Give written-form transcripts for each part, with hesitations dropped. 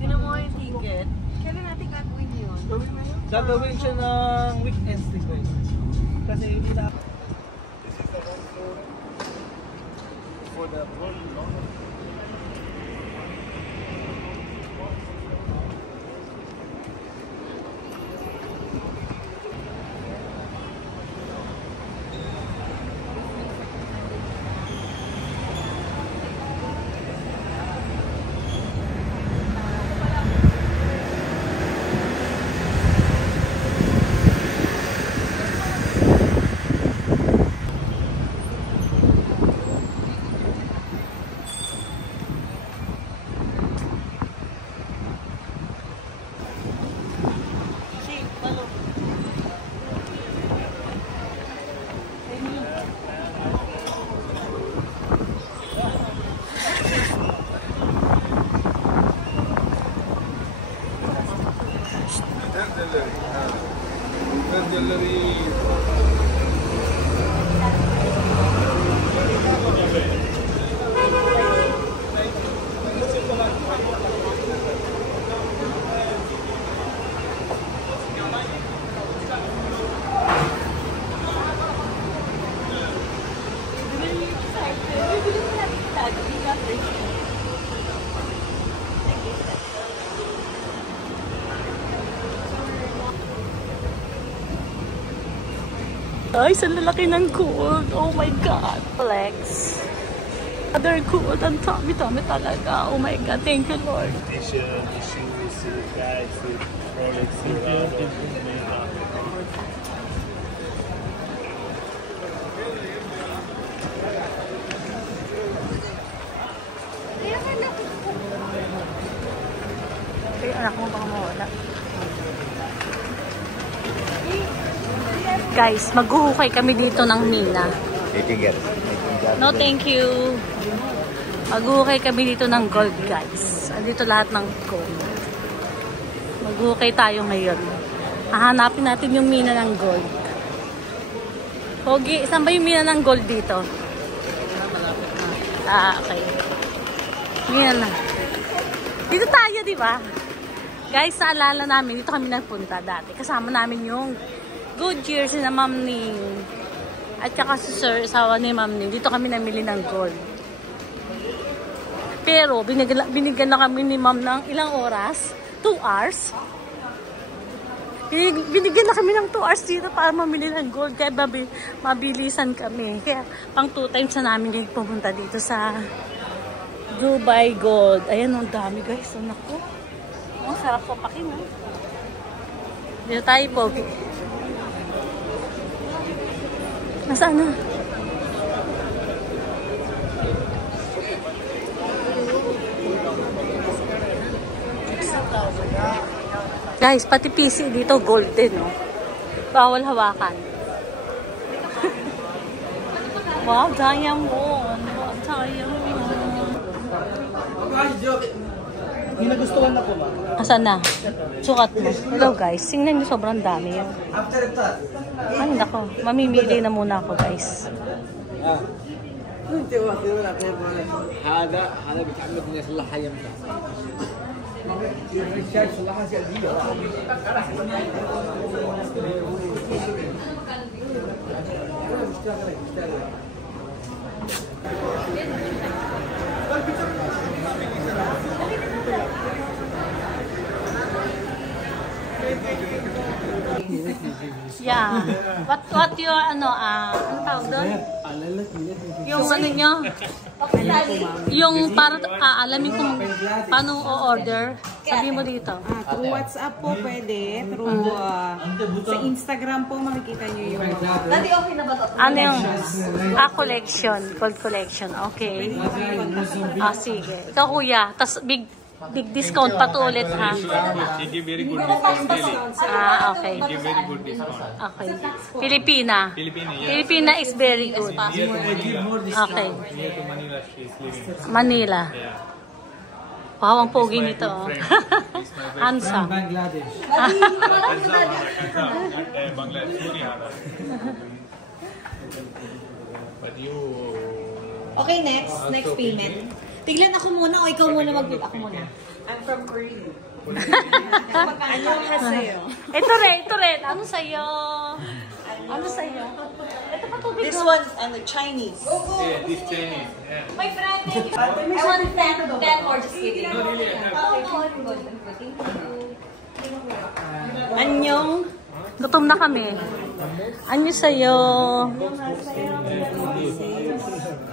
Tinan mo yung ticket. Kailan natin gagawin yun? Gagawin siya ng weekends din guys. Kasi kita... This is the one for the whole long. Ay, sa lalaki ng gold. Oh my God. Flex. Other gold. Ang dami-dami talaga. Oh my God. Thank you, Lord. T-shirt, shoes, bags, Rolex, Ay, anak mo baka mawala. Guys, maghuhukay kami dito ng mina. No, thank you. Maghuhukay kami dito ng gold, guys. Dito lahat ng gold. Maghuhukay tayo ngayon. Hahanapin natin yung mina ng gold. Pogi, saan ba yung mina ng gold dito? Okay. Mina na. Dito tayo, di ba? Guys, naalala namin, dito kami nagpunta dati. Kasama namin yung Goodyear, si na Ma'am Ning. At saka si Sir, asawa ni Ma'am Ning. Dito kami namili ng gold. Pero, binigyan na kami ni Ma'am ng ilang oras? 2 hours. Binigyan na kami ng 2 hours dito para mamili ng gold. Kaya mabilisan kami. Kaya, pang 2 times na namin yung pumunta dito sa Dubai Gold. Ayan, ang dami guys. So, naku. Ang sarap ko pakin, no? Dito tayo, Pogi. Nasaan na? Guys, pati PC dito golden, no? Bawal hawakan. Wow, diamond. Diamond. May nagustuhan na po ba? Asan na? Sukat mo. Hello guys, tingnan nyo sobrang dami yun. Ay, nako. Mamimili na muna ako guys. هذا بيتعمد انه يصلحها يمتى الشاي يصلحها سعوديه Yeah. What your ano tawag doon? Yung ano nyo? Yung para alamin kung paano o-order. Sabi mo dito. Through WhatsApp po pwede. Through sa Instagram po makikita nyo yung... Dati okay na ba ito? Ano yung? Collection. Gold collection. Okay. Sige. Ikaw kuya. Tas big discount pa to ulit ha. She give very good discount daily. Okay. Give very good discount. Okay. Filipina. Yeah. Filipina is very good. Okay. Near to Manila she is living. Manila. Yeah. Wow, ang pogi nito. Handsome. Bangladesh. Bangladesh. But you... Okay, next payment. Tiglan ako muna o ikaw muna mag-build. Ako muna. I'm from Korea. Ano ka sa'yo? Ito rin. Ano sa'yo? Ano sa'yo? Ito pa tubig. This one's Chinese. Yeah, this Chinese. Yeah. My friend, thank you. I want 10 more, just kidding. No, really, I have. Anyong. Gutom na kami. Ano sa'yo?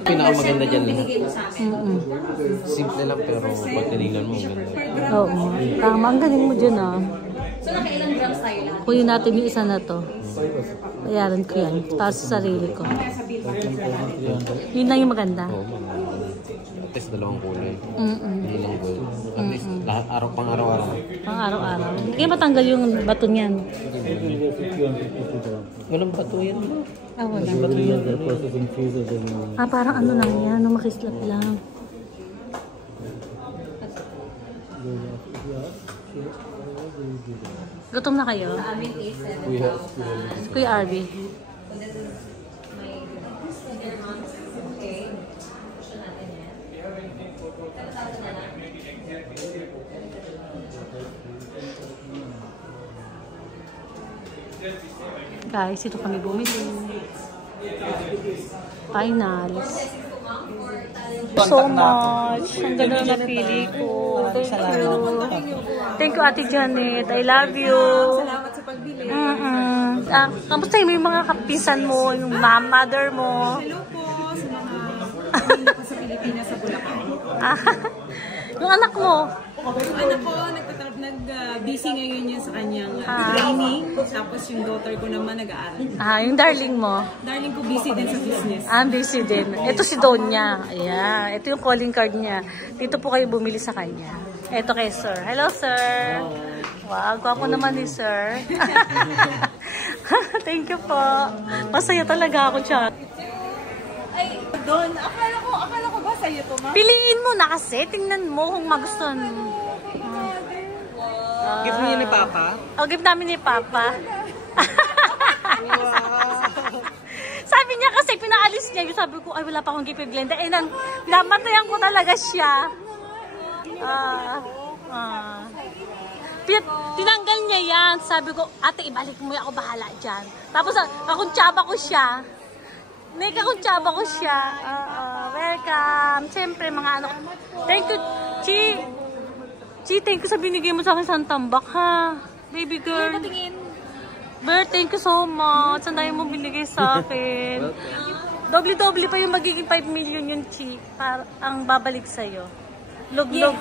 Pinakamaganda dyan lang. Binigay mo sa amin. Simple lang pero pag tinignan mo, maganda. Oo. Tama, ang galing mo dyan ah. So, nakailang grams tayo lahat? Kunin natin yung isa na to. Bayaran ko yan. Para sa sarili ko. Yun lang yung maganda. Oo, maganda. At least dalawang kulay. Hindi lang gold. At least lahat pang araw-araw. Pang araw-araw. Hindi kaya matanggal yung bato niyan. Walang bato yan. Ah, wala. Bato yan. Ah, parang ano lang yan. Makislap lang. Gutom na kayo? Sa amin is Kuya Arby. Guys, ito kami bumili. Finals. So much. Ang ganda na napili ko. Thank you. Thank you, Ate Janet. I love you. Salamat sa pagbili. Kamusta yung mga kapisan mo, yung mother mo? Hello po sa mga pamilya ko sa Pilipinas sa Bulacan. Yung anak mo? Yung anak ko, nag-busy ngayon yun sa kanyang training. Tapos yung daughter ko naman nag-aaral. Yung darling mo? Darling ko busy din sa business. Busy din. Ito si Donya. Ayan. Ito yung calling card niya. Dito po kayo bumili sa kanya. Ito kay Sir. Hello, Sir. Wow, gwapo naman ni Sir. Thank you po. Masaya talaga ako dyan. Ay, Don, akala ko ba sa'yo to, ma? Piliin mo na kasi. Tingnan mo kung magustuhan mo. Gift niyo ni Papa? Gift namin ni Papa. Sabi niya kasi pinaalis niya. Yung sabi ko, ay wala pa akong gift kay Glenda. Namatayan ko talaga siya. Tinanggal niya yan. Sabi ko, ate, ibalik mo yan. Ako bahala dyan. Tapos, kakuntsaba ko siya. Kakuntsaba ko siya. Welcome. Siyempre, mga ano. Thank you, Chi, thank you sa binigay mo sa akin sa tambak, ha? Baby girl. Bert, thank you so much. Saan tayo mo binigay sa akin? Doble-doble pa yung magiging 5 million yung Chi. Ang babalik sa'yo. Luglog,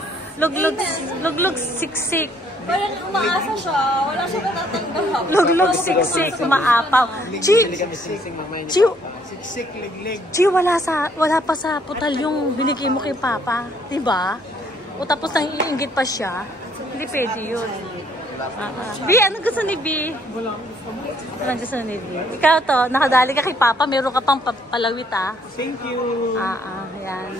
siksik. Parang umaasa siya. Wala siya natatanggap. Luglog, siksik, umaapaw. Chi, wala pa sa putal yung binigay mo kay Papa. Diba? O tapos nang iinggit pa siya. Hindi pwede yun. B, ano gusto ni B? Walang gusto ni B. Ikaw to, nakadali ka kay Papa, meron ka pang palawit Thank you. Yan.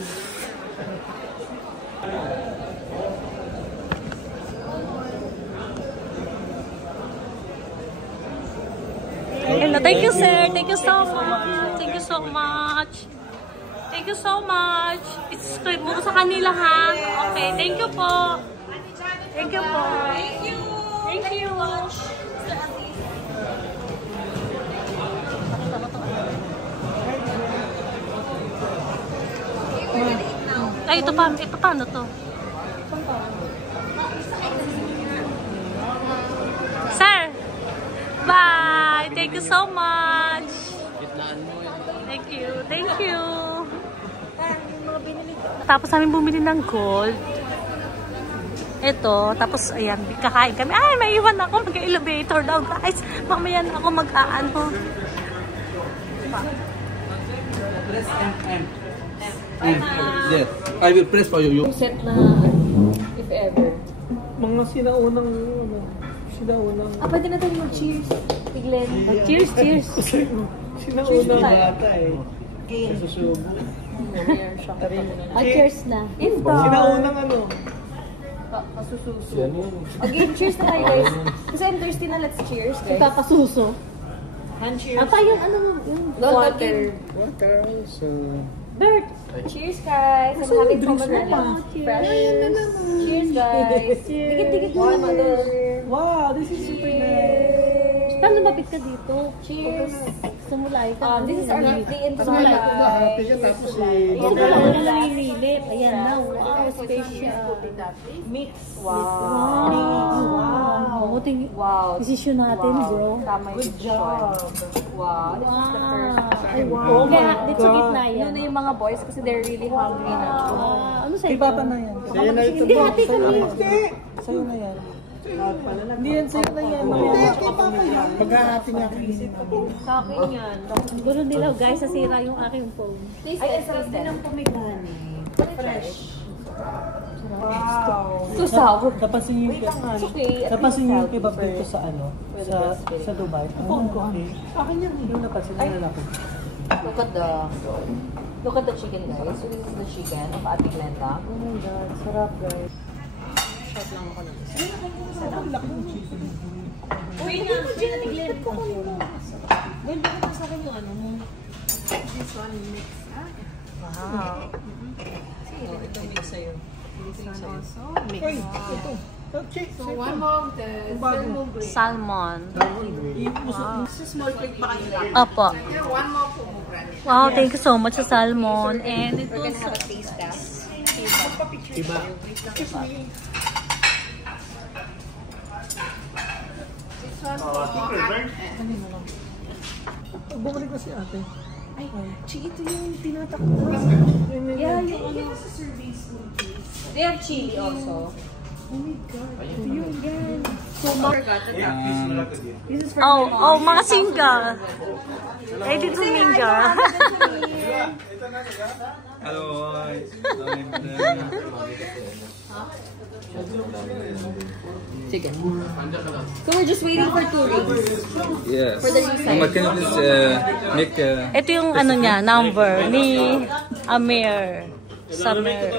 Hello, thank you sir. Thank you so much. Thank you so much. Thank you so much. I-subscribe mo sa kanila ha. Okay, thank you po. Thank you po. Thank you. Thank you. Ay, ito paano to? Sir! Bye! Thank you so much! Thank you. Thank you. Tapos namin bumili ng gold. Ito. Tapos, ayan, kakain kami. Ay, may iwan ako. Mag-elevator daw, guys. Mamaya na ako mag-aano. Press M. Yes. I will press for you. Set na, if ever. Mga sinaunang... Pwede na tayo mag-cheers. Tiglen. Cheers, cheers. Sinaunang bata eh. Susubo. Cheers na. Sinaunang ano? Kasususo. Again, cheers na tayo guys. Kasi I'm thirsty na, let's cheers guys. Kakasuso. Hand cheers. Apa yung ano mo? Water. Water. So... Bert! Cheers, guys. I'm having pomegranate. Cheers, guys. Dikit-dikit mo naman. Wow, this is super nice. Paano lumapit ka dito? Cheers. Sumulay ka. This is our birthday in Sumulay ka ba? Tapos Sumulay ka na nililip. Ayan na. Wow, special. mix. Wow. Wow. Wow. Decision natin, bro. Tama yung decision. Wow. This is the first. Ay, wow. Kaya, dito sa gitna yan. Yun na yung mga boys kasi they're really hungry na. Ano sa'yo? Kay Papa na yan. Sa'yo na ito. Hindi, hati kami. Sa'yo na yan. Hindi yan sa'yo na yan. Hindi, kay Papa yan. Maghahati nga kayo. Sa akin yan. Gulo nila, guys, nasira yung aking phone. Ay, ang sarap din ng pomegranate. Fresh. Wow. So sour. Napansin niyo yung It's okay. napansin niyo yung kebab dito sa ano? Sa Dubai. Okay. Akin yan. Hindi ko napansin na lalaki. Look at the chicken, guys. So this is the chicken of Ate Glenda. Oh my God. Sarap, guys. Uy nga, pinatiglip ko ko nito. Well, bakit nasa akin yung ano mo? This one mix. Wow. Ito mix sa'yo. This one also mix. Ito. So one more of the Salmon. Small plate pa kayo. Opo. Wow, thank you so much sa salmon. And it was... taste test. Diba? Bumalik na si ate. Ay, ito yung tinatakbo. Yeah, you give us a serving spoon, please. They have chili also. Oh my God. Ito yun, yan. This is for Oh, mga single. Ready to mingle. Hello. So we're just waiting for 2 rings. Yes. For the new size. Mama, can you please make Ito yung ano niya, number ni Amir. Summer.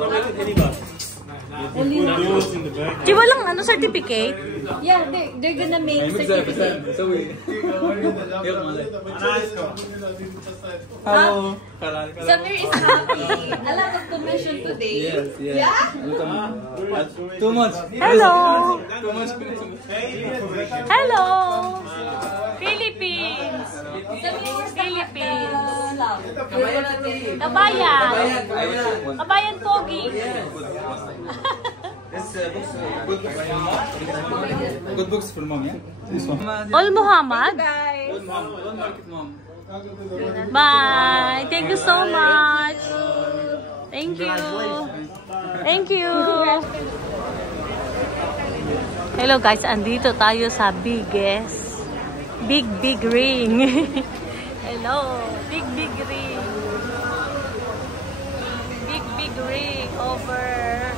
Di ba lang ano, certificate? Yeah, they're gonna make certificate. Hello. Samir is happy. A lot of commission today. Yes, yes. Yeah? Too much. Hello! Too much. Hello! Philippines! Philippines! Kabayan! Kabayan Pogi! This books, good books for mom, yeah? This one. All Muhammad? All mom, all market mom. Bye! Thank you so much! Thank you! Thank you! Hello guys, andito tayo sa biggest big ring. Hello, big ring. Big ring over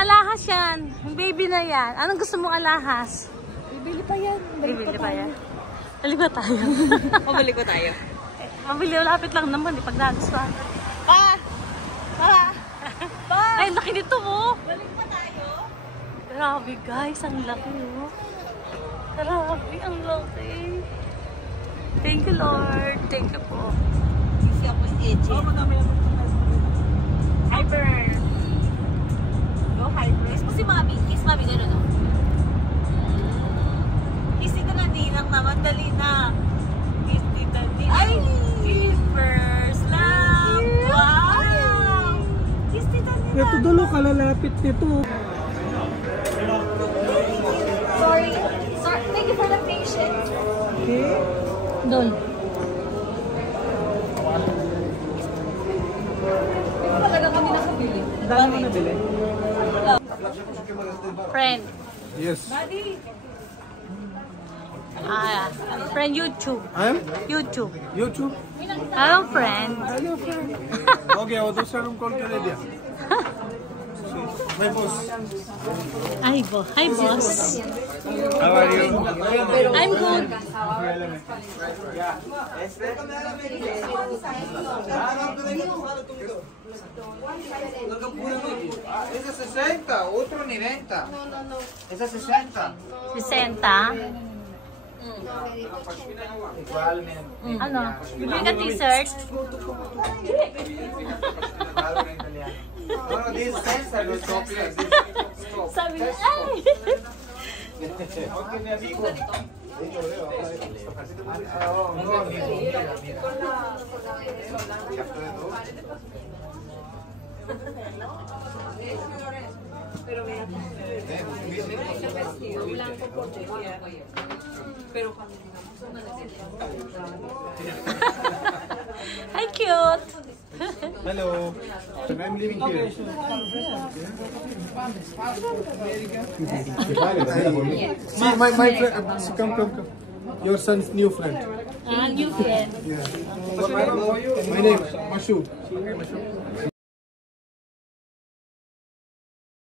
alahas yan. Yung baby na yan. Anong gusto mong alahas? Bibili pa yan. Bibili pa yan. Bili ba tayo? Mabalik ko tayo. Mabili, lapit lang naman. Pag nagustuhan. Pa! Ay, laki nito mo. Balik pa tayo? Grabe guys, ang laki oh. Grabe, ang laki. Thank you, Lord. Thank you po. Kasi ako edgy. Oo, madami ako. Hyper. No, hyper. Kiss mo si Mami. Kiss Mami, gano'n, no? Kissing ka na, Ninang naman. Dali na. Kiss Tita Ninang. Ay! Kiss first love. Wow! Kiss Tita Ninang. Ito dulo kalalapit nito. Sorry. Thank you for the patience. Okay. Doon. Ito talaga kami nakabili. Dami mo nabili. Friend. Yes. Friend YouTube. I'm YouTube. YouTube. Hello, friend. Hello, friend. Okay, वो दूसरा room call कर दिया. My boss. Hi, Hi, boss. How are you? I'm good. Esa 60, otro ni 90. No. Esa 60. 60. Ano? Bibili ka t-shirt? No, this sense I will stop here. Sabi niya, ay! Hi, cute! Hello. I'm living here. See, my friend. Come. Your son's new friend. New friend. Yeah. My name, Mashu.